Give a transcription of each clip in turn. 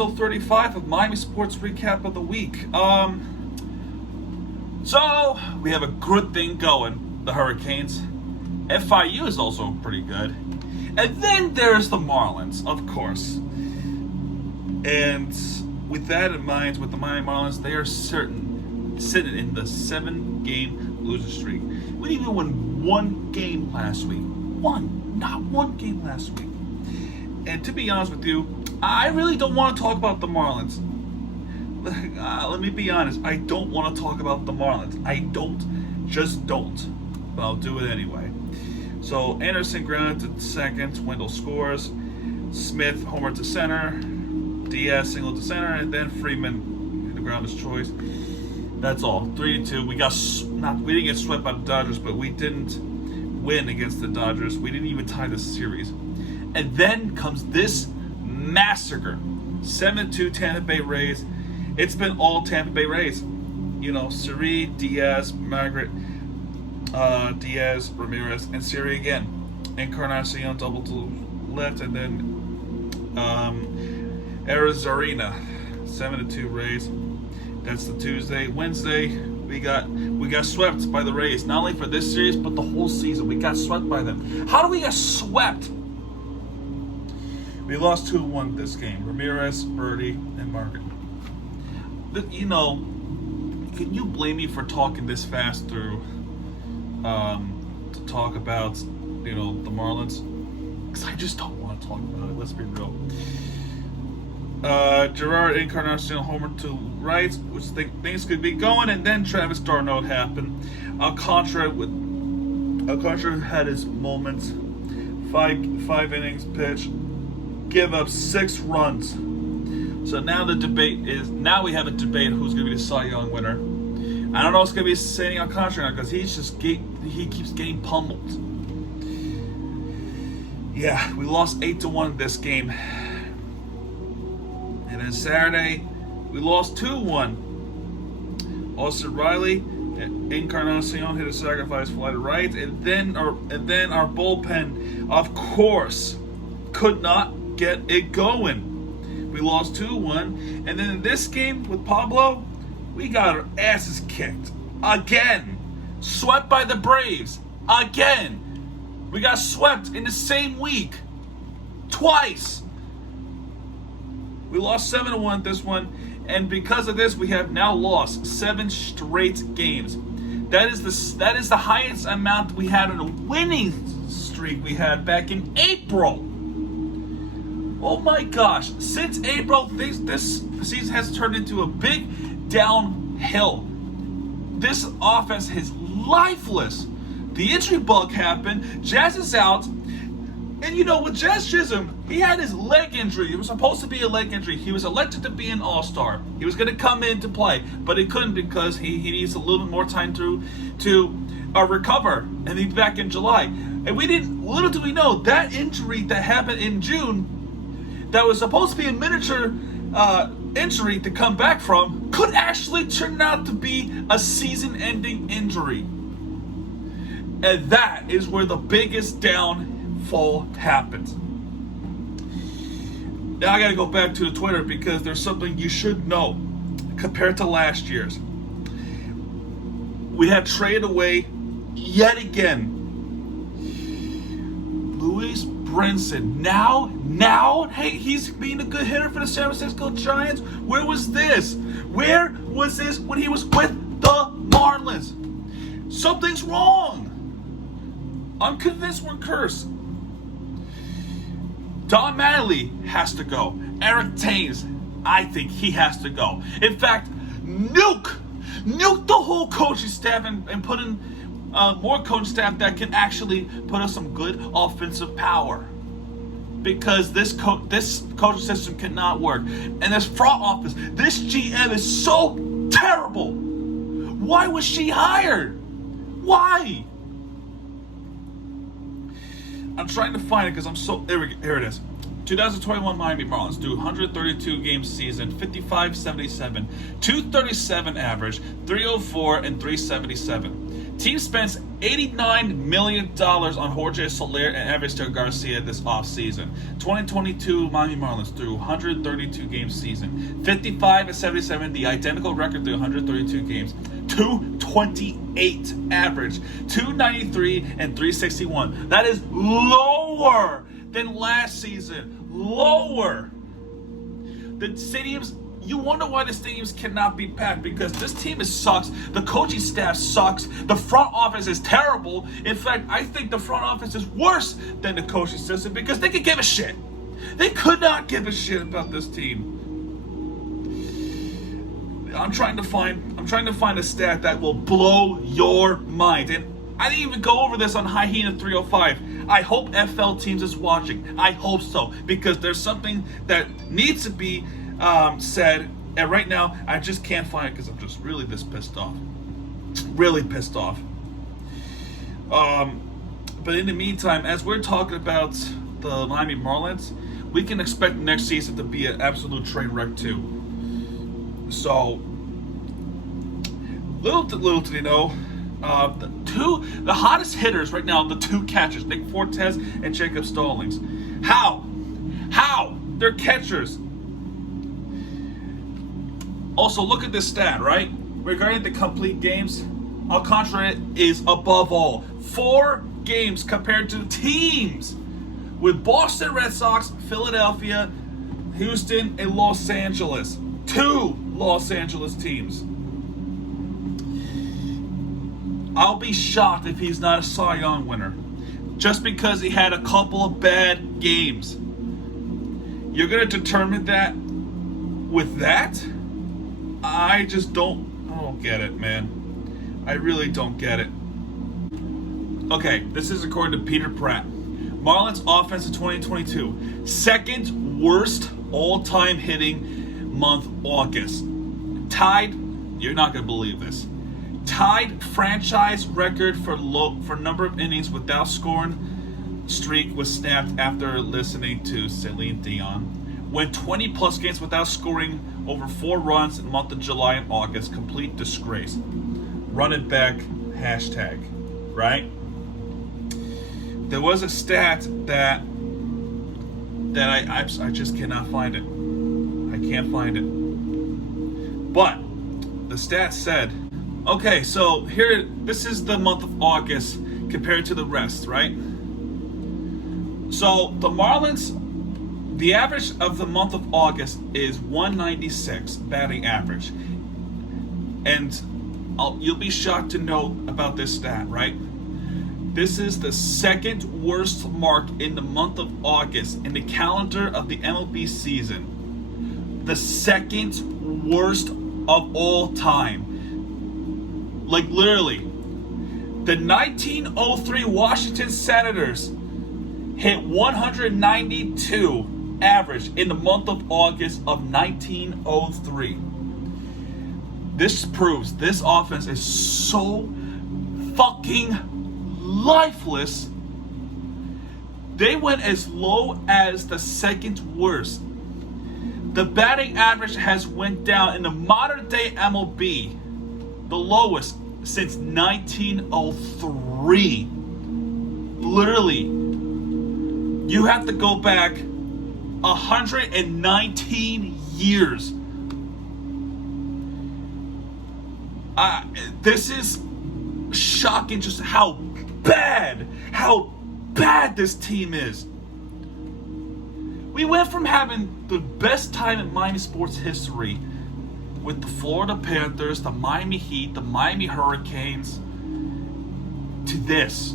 episode 35 of Miami Sports Recap of the Week. So we have a good thing going, the Hurricanes. FIU is also pretty good. And then there's the Marlins, of course. And with that in mind, with the Miami Marlins, they are sitting in the 7-game losing streak. We didn't even win one game last week. Not one game last week. And to be honest with you, I really don't want to talk about the Marlins. Let me be honest. I don't want to talk about the Marlins. I just don't. But I'll do it anyway. So Anderson grounded to second. Wendell scores. Smith homer to center. Diaz single to center, and then Freeman the grounder's choice. That's all. 3-2. We didn't get swept by the Dodgers, but we didn't win against the Dodgers. We didn't even tie the series. And then comes this massacre. 7-2 Tampa Bay Rays. It's been all Tampa Bay Rays. You know, Siri, Diaz, Margaret, Diaz, Ramirez, and Siri again. Encarnacion double to left, and then Arizarena. 7-2 Rays. That's the Tuesday. Wednesday, we got swept by the Rays. Not only for this series, but the whole season. We got swept by them. How do we get swept? We lost 2-1 this game. Ramirez, Birdie, and Margaret. You know, can you blame me for talking this fast through to talk about, you know, the Marlins? Because I just don't want to talk about it. Let's be real. Gerard Encarnacion homer to right, which things could be going, and then Travis d'Arnaud happened. Alcantara had his moments. Five innings pitch. Give up 6 runs. So now we have a debate who's going to be the Cy Young winner. I don't know if it's going to be Sandy Alcantara because he keeps getting pummeled. Yeah, we lost 8-1 this game. And then Saturday, we lost 2-1. Austin Riley, Encarnacion hit a sacrifice fly to right, and then our bullpen, of course, could not get it going. We lost 2-1, and then in this game with Pablo, we got our asses kicked again. Swept by the Braves again. We got swept in the same week twice. We lost 7-1 this one, and because of this, we have now lost 7 straight games. That is the highest amount we had in a winning streak we had back in April. Oh my gosh! Since April, this season has turned into a big downhill. This offense is lifeless. The injury bug happened. Jazz is out. And you know, with Jazz Chisholm, he had his leg injury. It was supposed to be a leg injury. He was elected to be an all-star. He was going to come in to play, but he couldn't because he needs a little bit more time to recover. And he's back in July. And little do we know, that injury that happened in June, that was supposed to be a miniature injury to come back from, could actually turn out to be a season-ending injury. And that is where the biggest downfall happens. Now I gotta go back to the Twitter because there's something you should know compared to last year's. We have traded away yet again Luis Brinson. Now, hey, he's being a good hitter for the San Francisco Giants. Where was this? Where was this when he was with the Marlins? Something's wrong. I'm convinced we're cursed. Don Mattingly has to go. Eric Taines, I think he has to go. In fact, nuke the whole coaching staff and put in more coaching staff that can actually put us some good offensive power. Because this coaching system cannot work. And this front office, this GM is so terrible. Why was she hired? Why? I'm trying to find it because I'm so... Here it is. 2021 Miami Marlins do 132 game season, 55-77, 237 average, 304 and 377. Team spends $89 million on Jorge Soler and Everester Garcia this offseason. 2022 Miami Marlins through 132 game season. 55-77, the identical record through 132 games. 228 average. 293 and 361. That is lower than last season. Lower. The stadiums, you wonder why the stadiums cannot be packed, because this team sucks. The coaching staff sucks. The front office is terrible. In fact, I think the front office is worse than the coaching system because they could give a shit. They could not give a shit about this team. I'm trying to find a stat that will blow your mind. And I didn't even go over this on Hyena 305. I hope FL Teams is watching. I hope so, because there's something that needs to be said, and right now I just can't find it because I'm just really this pissed off. Really pissed off. But in the meantime, as we're talking about the Miami Marlins, we can expect next season to be an absolute train wreck too. So, little did you know, the hottest hitters right now, the two catchers, Nick Fortes and Jacob Stallings. How? They're catchers. Also, look at this stat, right? Regarding the complete games, Alcantara is above all. 4 games compared to teams with Boston Red Sox, Philadelphia, Houston, and Los Angeles. 2 Los Angeles teams. I'll be shocked if he's not a Cy Young winner, just because he had a couple of bad games. You're going to determine that with that? I don't get it, man. I really don't get it. Okay, this is according to Peter Pratt. Marlins offense in 2022. Second worst all-time hitting month, August. Tied, you're not going to believe this, tied franchise record for number of innings without scoring streak was snapped after listening to Celine Dion. Went 20 plus games without scoring over 4 runs in the month of July and August. Complete disgrace. Run it back, hashtag, right? There was a stat that I just cannot find it. I can't find it. But the stat said, okay, so here, this is the month of August compared to the rest, right? So the Marlins, the average of the month of August is 196 batting average. And you'll be shocked to know about this stat, right? This is the second worst mark in the month of August in the calendar of the MLB season. The second worst of all time. Like literally. The 1903 Washington Senators hit 192 average in the month of August of 1903. This proves this offense is so fucking lifeless. They went as low as the second worst. The batting average has went down in the modern day MLB, the lowest since 1903. Literally, you have to go back 119 years. This is shocking just how bad this team is. We went from having the best time in Miami sports history with the Florida Panthers, the Miami Heat, the Miami Hurricanes, to this.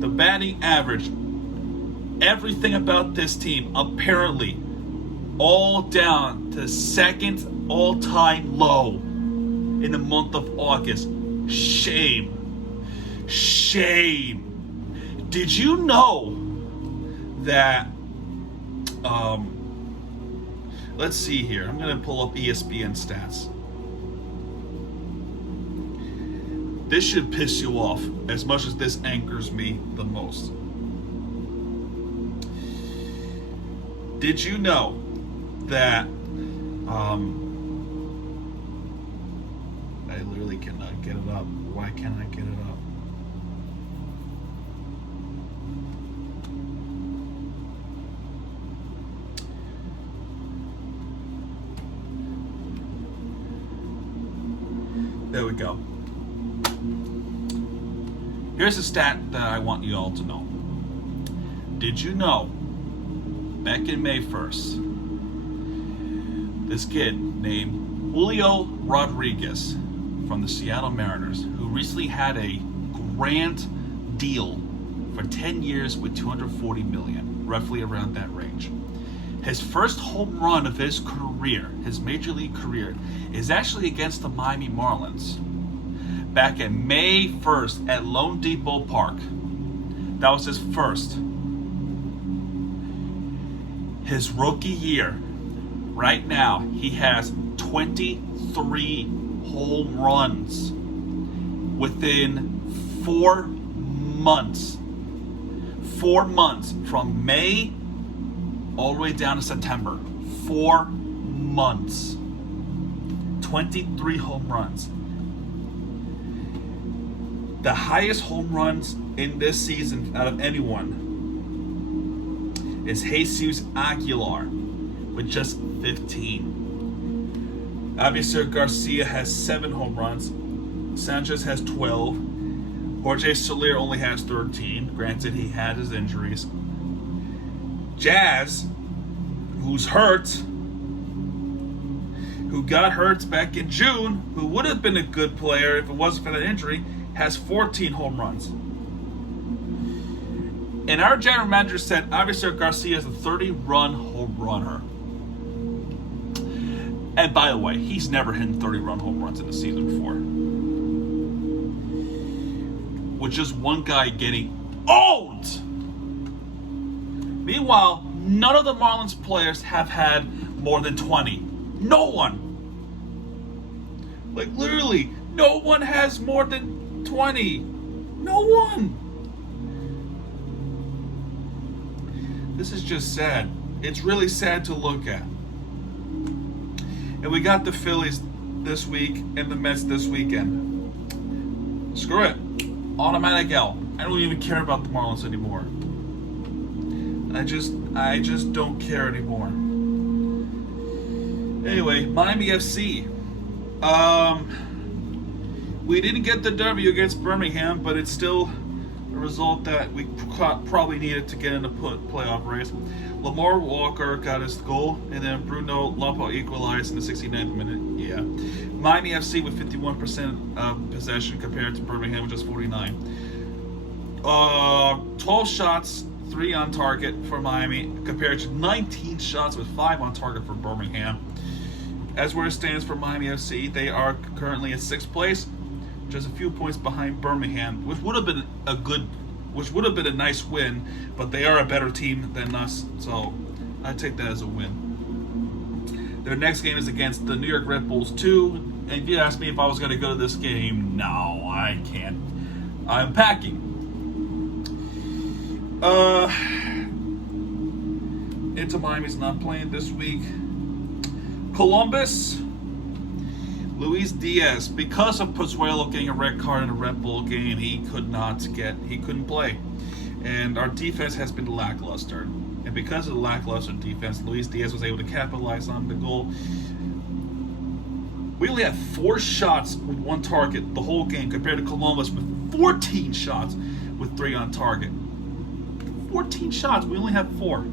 The batting average, everything about this team, apparently, all down to second all-time low in the month of August. Shame. Did you know that, let's see here. I'm going to pull up ESPN stats. This should piss you off as much as this anchors me the most. Did you know that, I literally cannot get it up. Why can't I get it up? There we go. Here's a stat that I want you all to know. Did you know, back in May 1st, this kid named Julio Rodriguez from the Seattle Mariners, who recently had a grand deal for 10 years with $240 million, roughly around that range. His first home run of his career, his major league career, is actually against the Miami Marlins back in May 1st at Lone Depot Park. That was his first. His rookie year, right now, he has 23 home runs within 4 months. 4 months from May all the way down to September. 4 months. 23 home runs. The highest home runs in this season out of anyone is Jesus Aguilar with just 15. Avisair Garcia has 7 home runs. Sanchez has 12. Jorge Soler only has 13. Granted, he had his injuries. Jazz, who's hurt, who got hurt back in June, who would have been a good player if it wasn't for that injury, has 14 home runs. And our general manager said Avisair Garcia is a 30-run home runner. And by the way, he's never hit 30-run home runs in a season before. With just one guy getting owned. Meanwhile, none of the Marlins players have had more than 20. No one. Like literally, no one has more than 20. No one. This is just sad. It's really sad to look at. And we got the Phillies this week and the Mets this weekend. Screw it. Automatic L. I don't even care about the Marlins anymore. I just don't care anymore. Anyway, Miami FC. We didn't get the W against Birmingham, but it's still a result that we probably needed to get in the playoff race. Lamar Walker got his goal, and then Bruno Loppo equalized in the 69th minute. Yeah. Miami FC with 51% of possession compared to Birmingham, which is 49. 12 shots, 3 on target for Miami, compared to 19 shots with 5 on target for Birmingham. As where it stands for Miami FC, they are currently in 6th place, just a few points behind Birmingham, which would have been a nice win, but they are a better team than us, so I take that as a win. Their next game is against the New York Red Bulls 2, and if you ask me if I was going to go to this game, no, I can't. I'm packing. Inter Miami's not playing this week. Columbus, Luis Diaz, because of Pozuelo getting a red card in a Red Bull game, he couldn't play. And our defense has been lackluster. And because of the lackluster defense, Luis Diaz was able to capitalize on the goal. We only had 4 shots with 1 target the whole game, compared to Columbus with 14 shots with 3 on target. 14 shots, we only have 4.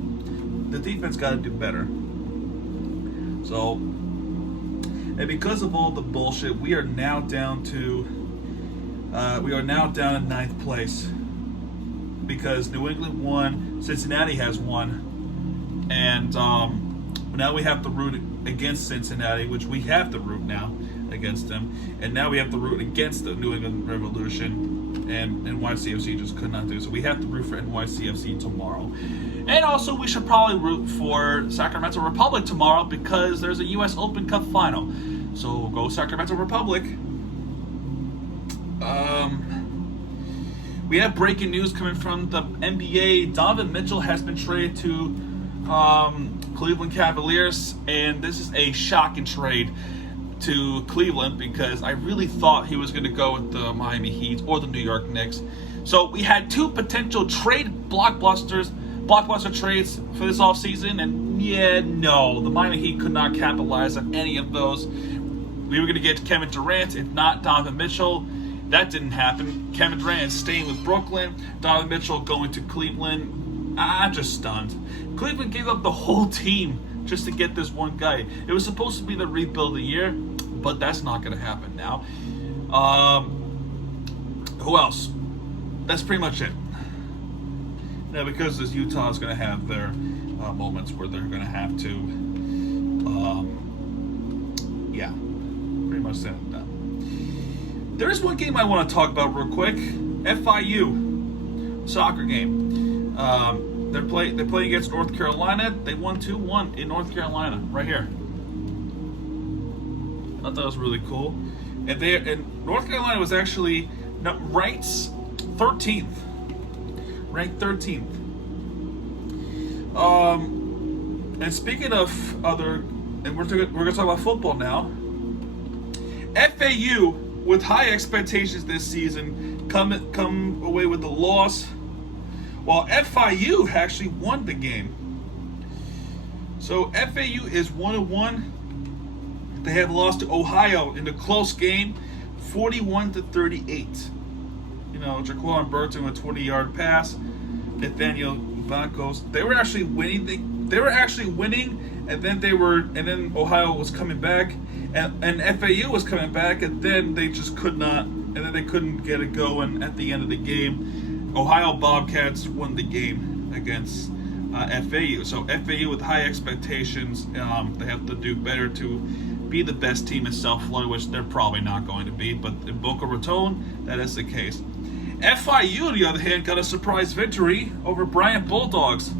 The defense got to do better. So, and because of all the bullshit, we are now down in 9th place. Because New England won, Cincinnati has won, and now we have to root against Cincinnati, which we have to root now against them, and now we have to root against the New England Revolution, and NYCFC just could not do it. So we have to root for NYCFC tomorrow. And also, we should probably root for Sacramento Republic tomorrow because there's a U.S. Open Cup final. So go Sacramento Republic. We have breaking news coming from the NBA. Donovan Mitchell has been traded to Cleveland Cavaliers, and this is a shocking trade. to Cleveland because I really thought he was going to go with the Miami Heat or the New York Knicks. So we had two potential blockbuster trades for this offseason, and the Miami Heat could not capitalize on any of those. We were going to get Kevin Durant, if not Donovan Mitchell. That didn't happen. Kevin Durant is staying with Brooklyn. Donovan Mitchell going to Cleveland. I'm just stunned. Cleveland gave up the whole team just to get this one guy. It was supposed to be the rebuild of the year, but that's not going to happen now. Who else? That's pretty much it. Now, because this Utah is going to have their moments where they're going to have to, pretty much set it done. There is one game I want to talk about real quick. FIU soccer game. They're playing against North Carolina. They won 2-1 in North Carolina, right here. I thought that was really cool. And North Carolina was actually ranked 13th. Ranked 13th. And speaking of other, and we're gonna talk about football now. FAU with high expectations this season come away with the loss, while FIU actually won the game. So FAU is 1-1. They have lost to Ohio in a close game, 41-38. Jaquan Burton with a 20-yard pass. Nathaniel Bancos. They were actually winning. They were actually winning, and then Ohio was coming back, and FAU was coming back, and then they just could not, and then they couldn't get it going at the end of the game. Ohio Bobcats won the game against FAU. So FAU with high expectations, they have to do better to be the best team in South Florida, which they're probably not going to be. But in Boca Raton, that is the case. FIU, on the other hand, got a surprise victory over Bryant Bulldogs.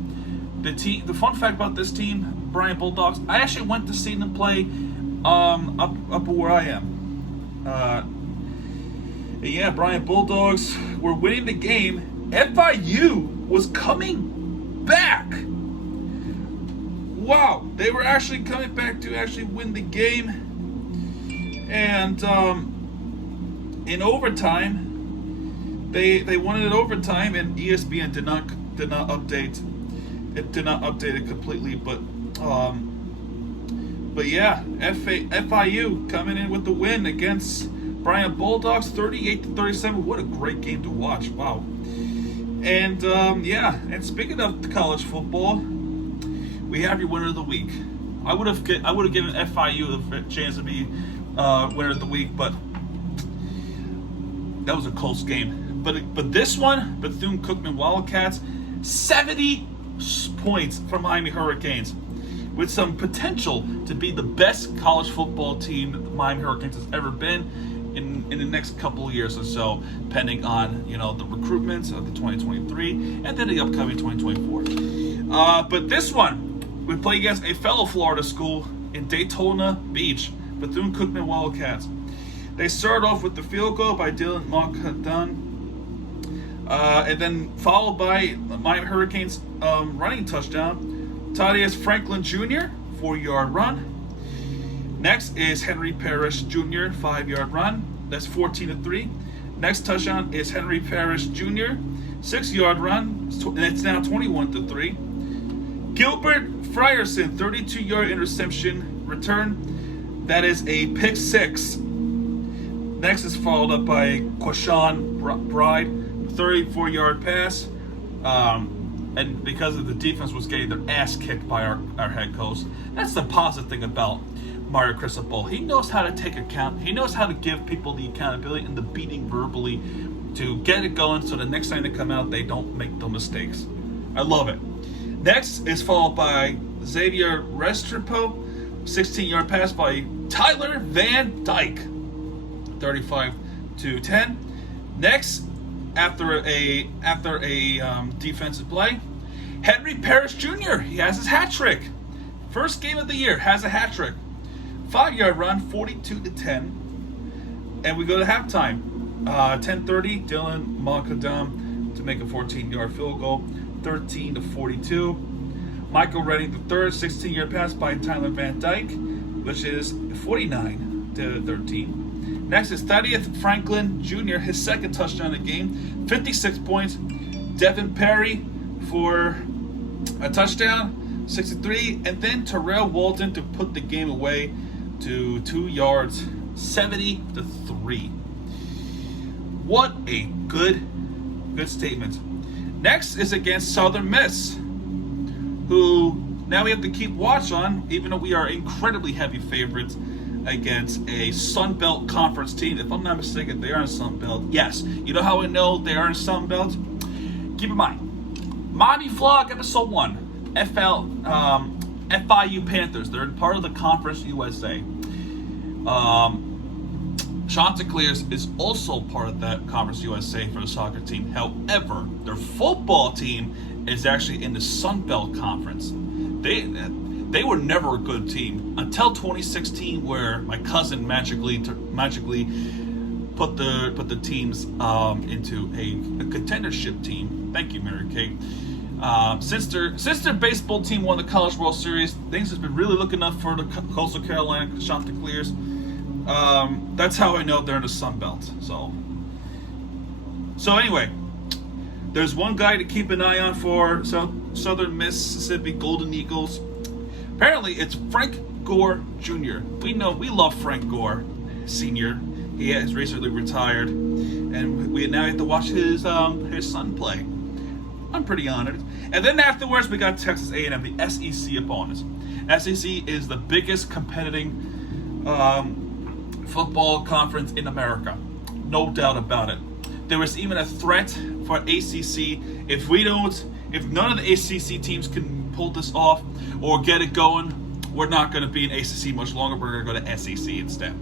The fun fact about this team, Bryant Bulldogs, I actually went to see them play up where I am. Bryant Bulldogs were winning the game. FIU was coming back. Wow, they were actually coming back to actually win the game. And in overtime, they won it in overtime, and ESPN did not update. It did not update it completely, but FIU coming in with the win against Bryant Bulldogs, 38-37. What a great game to watch! Wow. And and speaking of college football, we have your winner of the week. I would have given FIU the chance to be winner of the week, but that was a close game. But this one, Bethune-Cookman Wildcats, 70 points from Miami Hurricanes, with some potential to be the best college football team that the Miami Hurricanes has ever been in the next couple of years or so, depending on the recruitment of the 2023 and then the upcoming 2024. But this one, we play against a fellow Florida school in Daytona Beach, Bethune-Cookman Wildcats. They started off with the field goal by Dylan Moncadon, and then followed by Miami Hurricanes running touchdown. Thaddeus Franklin Jr., 4-yard run. Next is Henry Parrish Jr., 5-yard run. That's 14-3. Next touchdown is Henry Parrish Jr., 6-yard run, and it's now 21-3. Gilbert Frierson, 32-yard interception return. That is a pick six. Next is followed up by Quashawn Bride, 34-yard pass. And because of the defense was getting their ass kicked by our head coach. That's the positive thing about Mario Cristobal. He knows how to take account. He knows how to give people the accountability and the beating verbally to get it going so the next time they come out, they don't make the mistakes. I love it. Next is followed by Xavier Restrepo, 16-yard pass by Tyler Van Dyke, 35-10. Next, after a defensive play, Henry Parrish Jr., he has his hat trick. First game of the year, has a hat trick. 5-yard run, 42-10. And we go to halftime. 10:30, Dylan Moncadam to make a 14-yard field goal, 13-42. Michael Redding III, 16-yard pass by Tyler Van Dyke, which is 49. 13. Next is Thaddeus Franklin Jr., his second touchdown of the game, 56 points. Devin Perry for a touchdown, 63. And then Terrell Walton to put the game away to 2 yards, 70-3. What a good statement. Next is against Southern Miss, who now we have to keep watch on, even though we are incredibly heavy favorites against a Sun Belt Conference team. If I'm not mistaken, they are in Sun Belt. Yes, you know how I know they are in Sun Belt? Keep in mind, Miami Vlog Episode 1, FIU Panthers. They're part of the Conference USA. Chanticleers is also part of that Conference USA for the soccer team. However, their football team is actually in the Sun Belt Conference. They were never a good team until 2016, where my cousin magically put the teams into a contendership team. Thank you, Mary Kate. Since their baseball team won the College World Series, things have been really looking up for the Coastal Carolina Chanticleers. That's how I know they're in the Sun Belt. So anyway, there's one guy to keep an eye on for Southern Mississippi Golden Eagles. Apparently, it's Frank Gore Jr. We love Frank Gore Sr. He has recently retired, and we now have to watch his son play. I'm pretty honored. And then afterwards, we got Texas A&M, the SEC opponents. SEC is the biggest competing football conference in America, no doubt about it. There was even a threat for ACC. If none of the ACC teams can pull this off or get it going, we're not going to be in ACC much longer. We're going to go to SEC instead.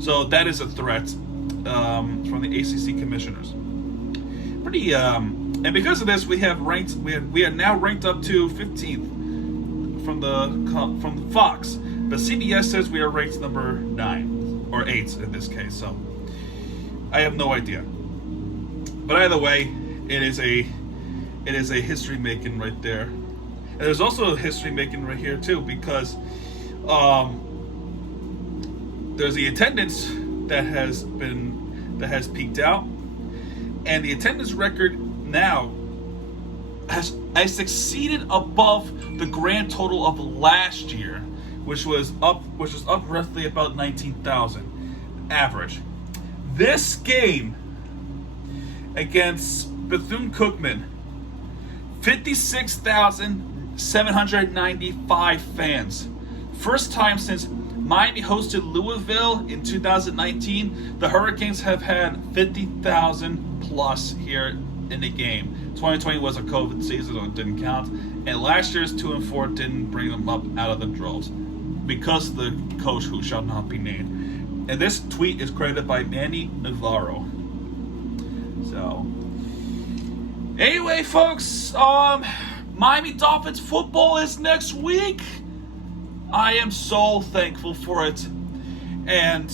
So that is a threat from the ACC commissioners. And because of this, we are now ranked up to 15th from the Fox, but CBS says we are ranked number 9 or 8 in this case. So I have no idea. But either way, it is a history making right there. And there's also a history making right here too, because there's the attendance that has peaked out, and the attendance record now has exceeded above the grand total of last year, which was up roughly about 19,000 average. This game against Bethune-Cookman, 56,795 fans. First time since Miami hosted Louisville in 2019. The Hurricanes have had 50,000 plus here in the game. 2020 was a COVID season, so it didn't count. And last year's 2-4 didn't bring them up out of the droves because of the coach who shall not be named. And this tweet is credited by Manny Navarro. So, anyway, folks, Miami Dolphins football is next week. I am so thankful for it. And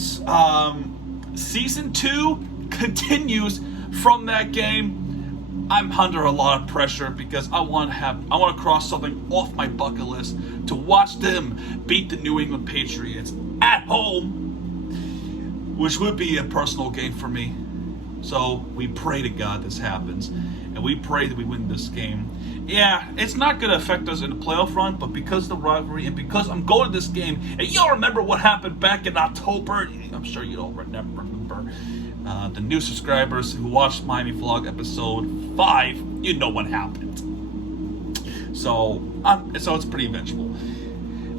season 2 continues from that game. I'm under a lot of pressure because I want to cross something off my bucket list to watch them beat the New England Patriots at home, which would be a personal gain for me. So we pray to God this happens, and we pray that we win this game. Yeah, it's not going to affect us in the playoff run, but because of the rivalry and because I'm going to this game, and y'all remember what happened back in October, I'm sure you all remember. The new subscribers who watched Miami Vlog Episode 5, you know what happened. So it's pretty vengeful.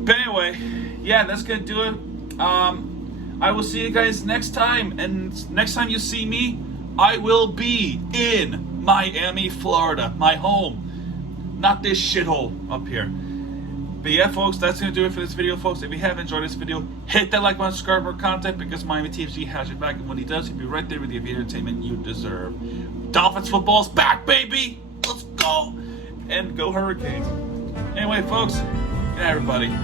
But anyway, yeah, that's going to do it. I will see you guys next time, and next time you see me, I will be in Miami, Florida, my home. Not this shithole up here. But yeah, folks, that's going to do it for this video, folks. If you have enjoyed this video, hit that like button, subscribe for more content, because Miami TFG has your back, and when he does, he'll be right there with you for the entertainment you deserve. Dolphins football's back, baby! Let's go! And go Hurricanes. Anyway, folks, good night, everybody.